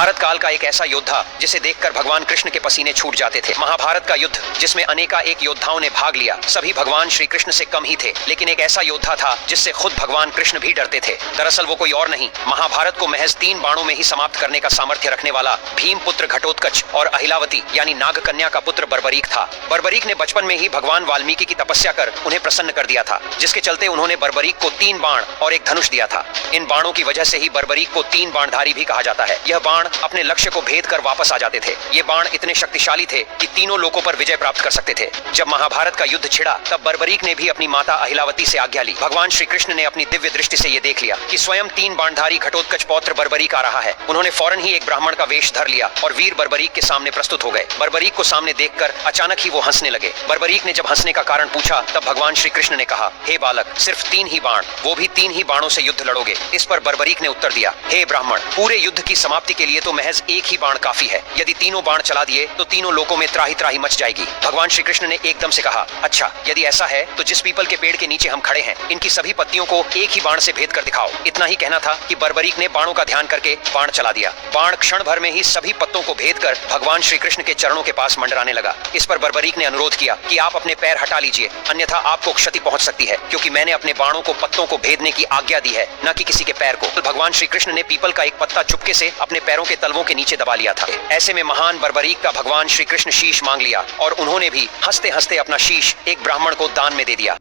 महाभारत काल का एक ऐसा योद्धा जिसे देखकर भगवान कृष्ण के पसीने छूट जाते थे। महाभारत का युद्ध जिसमें अनेका एक योद्धाओं ने भाग लिया, सभी भगवान श्री कृष्ण से कम ही थे, लेकिन एक ऐसा योद्धा था जिससे खुद भगवान कृष्ण भी डरते थे। दरअसल वो कोई और नहीं, महाभारत को महज 3 बाणों में ही समाप्त करने का सामर्थ्य रखने वाला भीम पुत्र घटोत्कच और अहिलावती यानी नागकन्या का पुत्र बर्बरीक था। बर्बरीक ने बचपन में ही भगवान वाल्मीकि की तपस्या कर उन्हें प्रसन्न कर दिया था, जिसके चलते उन्होंने बर्बरीक को 3 बाण और एक धनुष दिया था। इन बाणों की वजह से ही बर्बरीक को 3 बाणधारी भी कहा जाता है। यह बाण अपने लक्ष्य को भेद कर वापस आ जाते थे। ये बाण इतने शक्तिशाली थे कि तीनों लोकों पर विजय प्राप्त कर सकते थे। जब महाभारत का युद्ध छिड़ा तब बर्बरीक ने भी अपनी माता अहिलावती से आज्ञा ली। भगवान श्री कृष्ण ने अपनी दिव्य दृष्टि से ये देख लिया कि स्वयं 3 बाणधारी घटोत्कच पौत्र बर्बरीक आ रहा है। उन्होंने फौरन ही एक ब्राह्मण का वेश धर लिया और वीर बर्बरीक के सामने प्रस्तुत हो गए। बर्बरीक को सामने देखकर अचानक ही वो हंसने लगे। बर्बरीक ने जब हंसने का कारण पूछा तब भगवान श्री कृष्ण ने कहा, हे बालक, सिर्फ 3 ही बाण, वो भी 3 ही बाणों से युद्ध लड़ोगे? इस पर बर्बरीक ने उत्तर दिया, हे ब्राह्मण, पूरे युद्ध की समाप्ति के लिए तो महज 1 ही बाण काफी है। यदि तीनों बाण चला दिए तो तीनों लोकों में त्राही त्राही मच जाएगी। भगवान श्री कृष्ण ने एकदम से कहा, अच्छा, यदि ऐसा है तो जिस पीपल के पेड़ के नीचे हम खड़े हैं, इनकी सभी पत्तियों को एक ही बाण से भेद कर दिखाओ। इतना ही कहना था कि बर्बरीक ने बाणों का ध्यान करके बाण चला दिया। बाण क्षण भर में ही सभी पत्तों को भेद कर भगवान श्री कृष्ण के चरणों के पास मंडराने लगा। इस पर बर्बरीक ने अनुरोध किया कि आप अपने पैर हटा लीजिए, अन्यथा आपको क्षति पहुंच सकती है, क्योंकि मैंने अपने बाणों को पत्तों को भेदने की आज्ञा दी है, न कि किसी के पैर को। तो भगवान श्री कृष्ण ने पीपल का एक पत्ता चुपके से अपने पैरों के तलवों के नीचे दबा लिया था। ऐसे में महान बर्बरीक का भगवान श्री कृष्ण शीश मांग लिया और उन्होंने भी हंसते हंसते अपना शीश एक ब्राह्मण को दान में दे दिया।